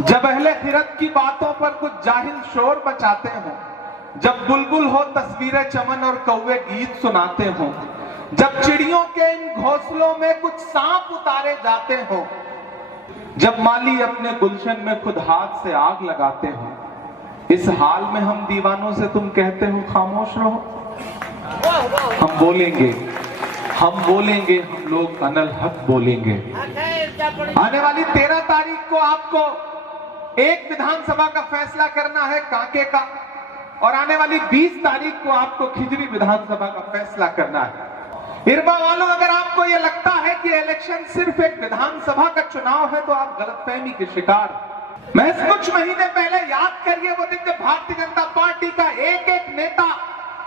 जब अहले खिरत की बातों पर कुछ जाहिल शोर मचाते हो, जब बुलबुल हो तस्वीरें चमन और कौवे गीत सुनाते हो, जब चिड़ियों के इन घोंसलों में कुछ सांप उतारे जाते हो, जब माली अपने गुलशन में खुद हाथ से आग लगाते हो, इस हाल में हम दीवानों से तुम कहते हो खामोश रहो। हम बोलेंगे, हम लोग अनल हक बोलेंगे। आने वाली 13 तारीख को आपको एक विधानसभा का फैसला करना है कांके का, और आने वाली 20 तारीख को आपको खिजरी विधानसभा का फैसला करना है। इरबा वालों, अगर आपको यह लगता है कि इलेक्शन सिर्फ एक विधानसभा का चुनाव है तो आप गलतफहमी के शिकार। महज कुछ महीने पहले याद करिए वो दिन जब भारतीय जनता पार्टी का एक एक नेता,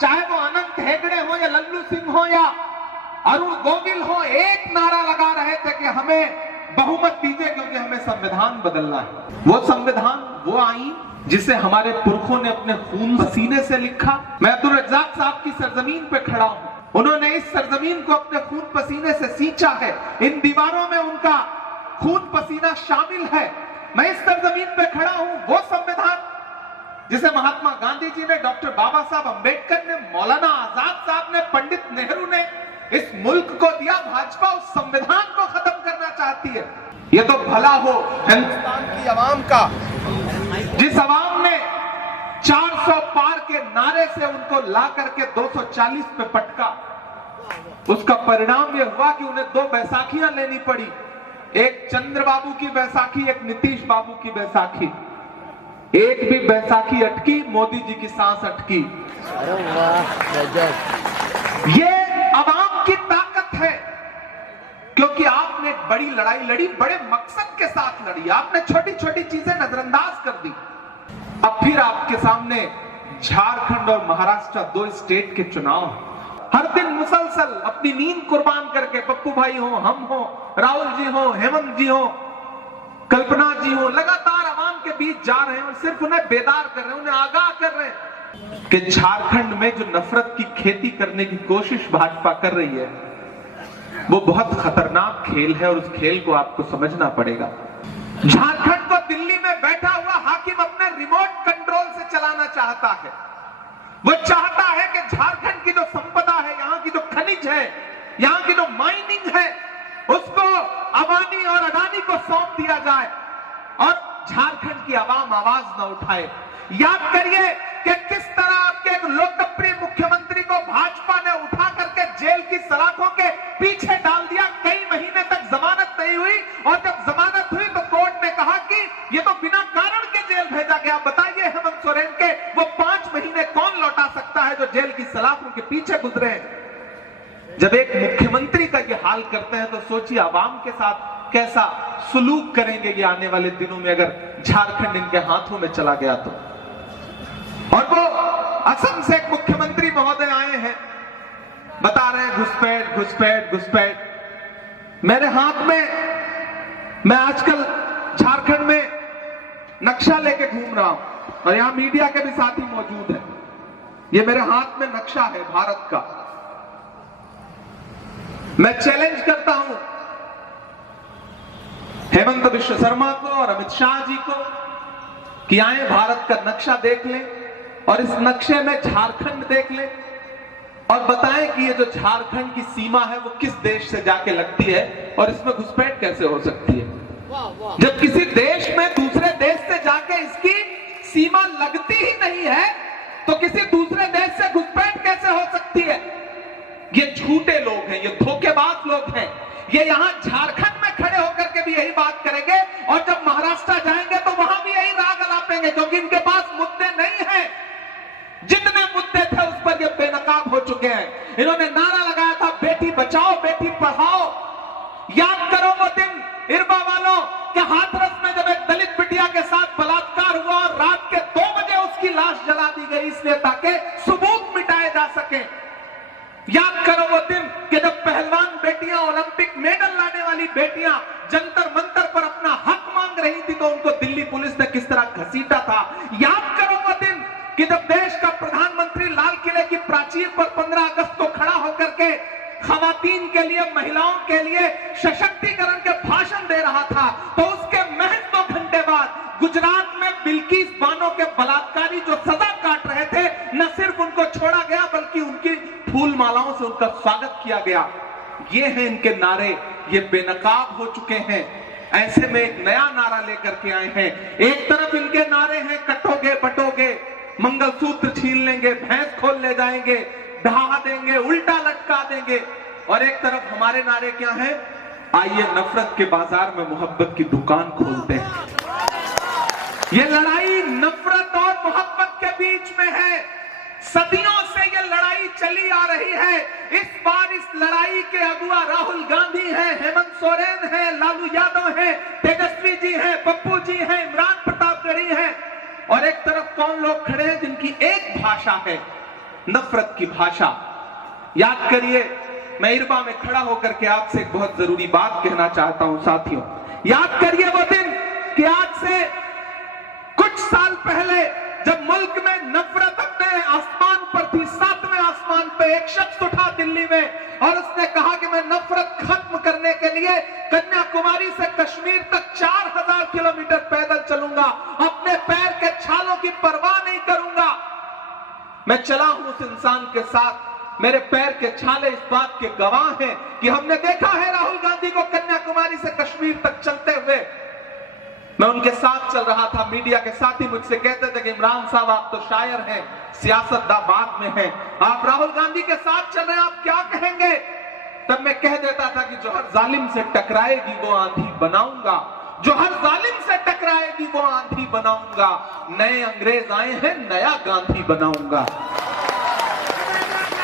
चाहे वो अनंत हेगड़े हो या लल्लू सिंह हो या अरुण गोविल हो, एक नारा लगा रहे थे कि हमें बहुमत दीजिए क्योंकि हमें संविधान बदलना है। वो संविधान, वो आईन जिसे हमारे पुरखों ने अपने खून पसीने से लिखा। मैं अब्दुल रज्जाक साहब की सरजमीन पे खड़ा हूं, उन्होंने इस सरजमीन को अपने खून पसीने से सींचा है, इन दीवारों में उनका खून पसीना शामिल है। मैं इस सरजमीन पे खड़ा हूं, वो संविधान जिसे महात्मा गांधी जी ने, डॉक्टर बाबा साहब अंबेडकर ने, मौलाना आजाद साहब ने, पंडित नेहरू ने इस मुल्क को दिया। भाजपा उस संविधान को खत्म करना चाहती है। ये तो भला हो हिंदुस्तान की आवाम का, जिस आवाम ने 400 पार के नारे से उनको ला करके 240 पे पटका। उसका परिणाम यह हुआ कि उन्हें 2 बैसाखियां लेनी पड़ी, एक चंद्रबाबू की बैसाखी, एक नीतीश बाबू की बैसाखी। एक भी बैसाखी अटकी, मोदी जी की सांस अटकी। अरे वाह, गजब। ये आवाम की ताकत है, क्योंकि आपने एक बड़ी लड़ाई लड़ी, बड़े मकसद के साथ लड़ी, आपने छोटी छोटी चीजें नजरअंदाज कर दी। अब फिर आपके सामने झारखंड और महाराष्ट्र, 2 स्टेट के चुनाव। हर दिन मुसलसल अपनी नींद कुर्बान करके, पप्पू भाई हो, हम हो, राहुल जी हो, हेमंत जी हो, कल्पना जी हो, लगातार आवाम के बीच जा रहे हैं और सिर्फ उन्हें बेदार कर रहे हैं, उन्हें आगाह कर रहे हैं कि झारखंड में जो नफरत की खेती करने की कोशिश भाजपा कर रही है वो बहुत खतरनाक खेल है और उस खेल को आपको समझना पड़ेगा। झारखंड को दिल्ली में बैठा हुआ हाकिम अपने रिमोट कंट्रोल से चलाना चाहता है। वो चाहता है कि झारखंड की जो संपदा है, यहाँ की जो खनिज है, यहाँ की जो माइनिंग है, उसको अबानी और अडानी को सौंप दिया जाए और झारखंड की आवाम आवाज न उठाए। याद करिए कि किस तरह आपके एक लोकप्रिय मुख्यमंत्री को भाजपा ने उठा करके जेल की सलाखों के पीछे डाल दिया। कई महीने तक जमानत नहीं हुई और जब जमानत हुई तो कोर्ट ने कहा कि ये तो बिना कारण के जेल भेजा गया। बताइए हेमंत सोरेन के वो 5 महीने कौन लौटा सकता है जो जेल की सलाखों के पीछे गुजरे हैं। जब एक मुख्यमंत्री का ये हाल करते हैं तो सोचिए आवाम के साथ कैसा सुलूक करेंगे ये आने वाले दिनों में, अगर झारखंड इनके हाथों में चला गया तो। और वो असम से एक मुख्यमंत्री महोदय आए हैं, बता रहे हैं घुसपैठ घुसपैठ घुसपैठ। मेरे हाथ में, मैं आजकल झारखंड में नक्शा लेके घूम रहा हूं और यहां मीडिया के भी साथी मौजूद हैं। ये मेरे हाथ में नक्शा है भारत का। मैं चैलेंज करता हूं हेमंत बिश्व शर्मा को और अमित शाह जी को कि आए भारत का नक्शा देख लें और इस नक्शे में झारखंड देख लें और बताएं कि ये जो झारखंड की सीमा है वो किस देश से जाके लगती है और इसमें घुसपैठ कैसे हो सकती है। जब किसी देश में दूसरे देश से जाके इसकी सीमा लगती ही नहीं है तो किसी दूसरे देश से घुसपैठ कैसे हो सकती है। ये झूठे लोग हैं, ये धोखेबाज लोग हैं। ये यहां झारखंड में खड़े होकर के भी यही बात करेंगे और जब महाराष्ट्र जाएंगे तो वहां भी यही राग अलापेंगे, क्योंकि इनके पास मुद्दे नहीं हैं। जितने मुद्दे थे उस पर ये बेनकाब हो चुके हैं। इन्होंने नारा लगाया था बेटी बचाओ बेटी पढ़ाओ। याद करो वो दिन इरबा वालों के हाथरस में जब एक दलित बिटिया के साथ बलात्कार हुआ और रात के 2 बजे उसकी लाश जला दी गई, इसलिए ताकि सबूत मिटाए जा सके। याद करो वो दिन कि जब पहलवान बेटियां, ओलंपिक मेडल लाने वाली बेटियां जंतर मंतर पर अपना हक मांग रही थी तो उनको दिल्ली पुलिस ने किस तरह घसीटा था। याद करो वो दिन कि जब देश का प्रधानमंत्री लाल किले की प्राचीर पर 15 अगस्त को खड़ा होकर के खवातीन के लिए, महिलाओं के लिए सशक्तिकरण के भाषण दे रहा था, तो उसके महज 2 घंटे बाद गुजरात में बिल्किस बानो के बलात्कारी जो सजा काट रहे थे, न सिर्फ उनको छोड़ा गया बल्कि उनकी फूल मालाओं से उनका स्वागत किया गया। ये हैं इनके नारे, ये बेनकाब हो चुके हैं। ऐसे में एक नया नारा लेकर के आए हैं। एक तरफ इनके नारे हैं कटोगे बटोगे, मंगलसूत्र छीन लेंगे, भैंस खोल ले जाएंगे, ढहा देंगे, उल्टा लटका देंगे, और एक तरफ हमारे नारे क्या हैं? आइए नफरत के बाजार में मोहब्बत की दुकान खोलते हैं। ये लड़ाई नफरत और मोहब्बत के बीच में है। सदियों से ये लड़ाई चली आ रही है। इस बार इस लड़ाई के अगुआ राहुल गांधी हैं, हेमंत सोरेन हैं, लालू यादव हैं, तेजस्वी जी हैं, पप्पू जी हैं, इमरान प्रतापगढ़ी हैं, और एक तरफ कौन लोग खड़े हैं जिनकी एक भाषा है, नफरत की भाषा। याद करिए, मैं इरबा में खड़ा होकर के आपसे एक बहुत जरूरी बात कहना चाहता हूं साथियों। याद करिए वो दिन कि आज से कुछ साल पहले जब मुल्क में नफरत अपने आसमान पर थी, 7वें आसमान पे एक शख्स उठा दिल्ली में और उसने कहा कि मैं नफरत खत्म करने के लिए कन्याकुमारी से कश्मीर तक 4000 किलोमीटर पैदल चलूंगा, अपने पैर के छालों की परवाह नहीं करूंगा। मैं चला हूं उस इंसान के साथ, मेरे पैर के छाले इस बात के गवाह हैं कि हमने देखा है राहुल गांधी को कन्याकुमारी से कश्मीर तक चलते हुए। मैं उनके साथ चल रहा था, मीडिया के साथी मुझसे कहते थे कि इमरान साहब आप तो शायर हैं, सियासतदान बाद में हैं, आप राहुल गांधी के साथ चल रहे हैं, आप क्या कहेंगे? तब मैं कह देता था कि जो हर जालिम से टकराएगी वो आंधी बनाऊंगा, जो हर जालिम से टकराएगी वो आंधी बनाऊंगा, नए अंग्रेज आए हैं नया गांधी बनाऊंगा।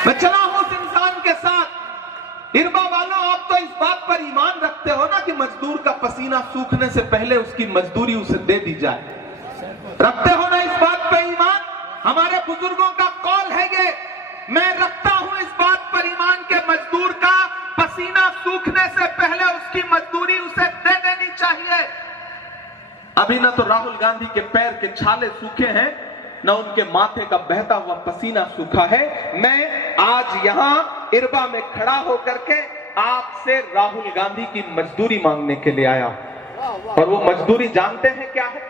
मैं चला हूं उस इंसान के साथ। इरबा वालों, आप तो इस बात पर ईमान रखते हो ना कि मजदूर का पसीना सूखने से पहले उसकी मजदूरी उसे दे दी जाए, रखते हो ना इस बात पर ईमान? हमारे बुजुर्गों का कौल है ये। मैं रखता हूं इस बात पर ईमान के मजदूर का पसीना सूखने से पहले उसकी मजदूरी उसे दे देनी चाहिए। अभी ना तो राहुल गांधी के पैर के छाले सूखे हैं, न उनके माथे का बहता हुआ पसीना सूखा है। मैं आज यहां इरबा में खड़ा होकर के आपसे राहुल गांधी की मजदूरी मांगने के लिए आया, और वो मजदूरी जानते हैं क्या है?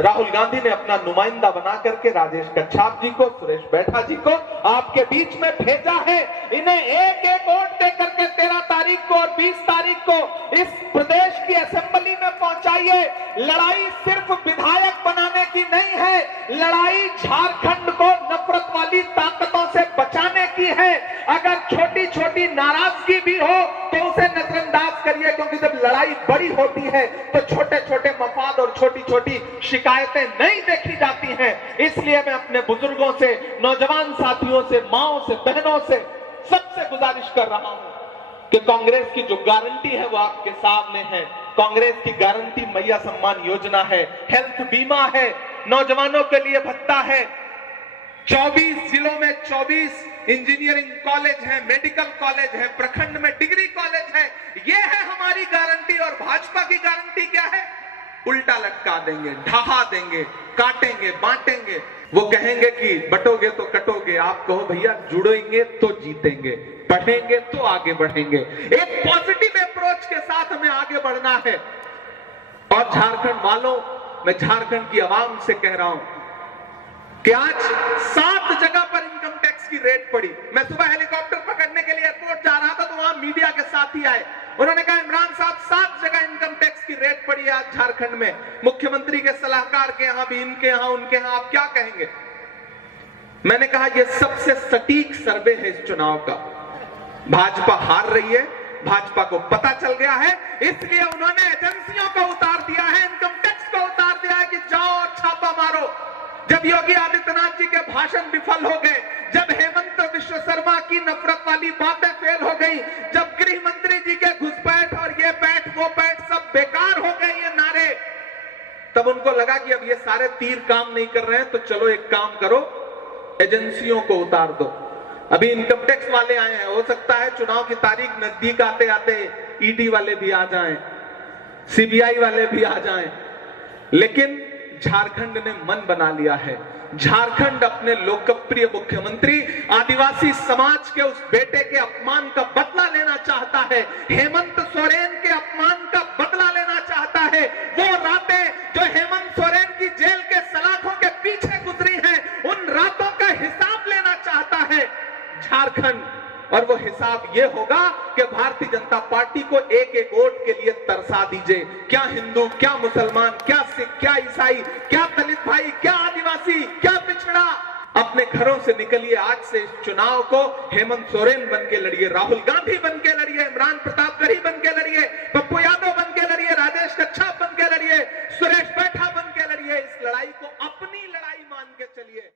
राहुल गांधी ने अपना नुमाइंदा बना करके राजेश कच्छाप जी को, सुरेश बैठा जी को आपके बीच में भेजा है। इन्हें एक एक वोट दे करके 13 तारीख को और 20 तारीख को इस प्रदेश की असेंबली में पहुंचाइए। लड़ाई सिर्फ विधायक बनाने की नहीं है, लड़ाई झारखंड को नफरत वाली ताकतों से बचाने की है। अगर छोटी छोटी नाराजगी भी हो तो उसे नजरअंदाज करिए, क्योंकि जब लड़ाई बड़ी होती है तो छोटे छोटे मफाद और छोटी छोटी शिकायतें नहीं देखी जाती हैं। इसलिए मैं अपने बुजुर्गों से, नौजवान साथियों से, माओं से, बहनों से सबसे गुजारिश कर रहा हूं कि कांग्रेस की जो गारंटी है वो आपके सामने है। कांग्रेस की गारंटी मैया सम्मान योजना है, हेल्थ बीमा है, नौजवानों के लिए भत्ता है, 24 जिलों में 24 इंजीनियरिंग कॉलेज है, मेडिकल कॉलेज है, प्रखंड में डिग्री कॉलेज है। ये है हमारी गारंटी। और भाजपा की गारंटी क्या है? उल्टा लटका देंगे, ढहा देंगे, काटेंगे, बांटेंगे। वो कहेंगे कि बटोगे तो कटोगे, आप कहो भैया जुड़ेंगे तो जीतेंगे, पढ़ेंगे तो आगे बढ़ेंगे। एक पॉजिटिव अप्रोच के साथ हमें आगे बढ़ना है। और झारखंड वालों, मैं झारखंड की आवाम से कह रहा हूं कि आज 7 जगह पर इनकम टैक्स की रेड पड़ी। मैं सुबह हेलीकॉप्टर पकड़ने के लिए एयरपोर्ट जा रहा था तो वहां मीडिया के साथी आए, उन्होंने कहा इमरान साहब 7 जगह इनकम टैक्स की रेड पड़ी आज झारखंड में, मुख्यमंत्री के सलाहकार के यहां भी, इनके यहां, उनके यहां, आप क्या कहेंगे? मैंने कहा यह सबसे सटीक सर्वे है इस चुनाव का। भाजपा हार रही है, भाजपा को पता चल गया है, इसलिए उन्होंने एजेंसियों को उतार दिया है, इनकम टैक्स को उतार दिया है कि जाओ और छापा मारो। जब योगी आदित्यनाथ जी के भाषण विफल हो गए, जब हेमंत विश्व शर्मा की नफरत वाली बातें फेल हो गई, जब गृह मंत्री जी के घुसपैठ और ये पैठ वो पैठ सब बेकार हो गए ये नारे, तब उनको लगा कि अब ये सारे तीर काम नहीं कर रहे हैं, तो चलो एक काम करो, एजेंसियों को उतार दो। अभी इनकम टैक्स वाले आए हैं, हो सकता है चुनाव की तारीख नजदीक आते आते ईडी वाले भी आ जाएं, सीबीआई वाले भी आ जाएं, लेकिन झारखंड ने मन बना लिया है। झारखंड अपने लोकप्रिय मुख्यमंत्री आदिवासी समाज के उस बेटे के अपमान का बदला लेना चाहता है, हेमंत सोरेन के अपमान का बदला लेना चाहता है। वो रातें जो हेमंत सोरेन हिसाब ये होगा कि भारतीय जनता पार्टी को एक एक वोट के लिए तरसा दीजिए। क्या हिंदू, क्या मुसलमान, क्या सिख, क्या ईसाई, क्या दलित भाई, क्या आदिवासी, क्या पिछड़ा, अपने घरों से निकलिए। आज से इस चुनाव को हेमंत सोरेन बन के लड़िए, राहुल गांधी बन के लड़िए, इमरान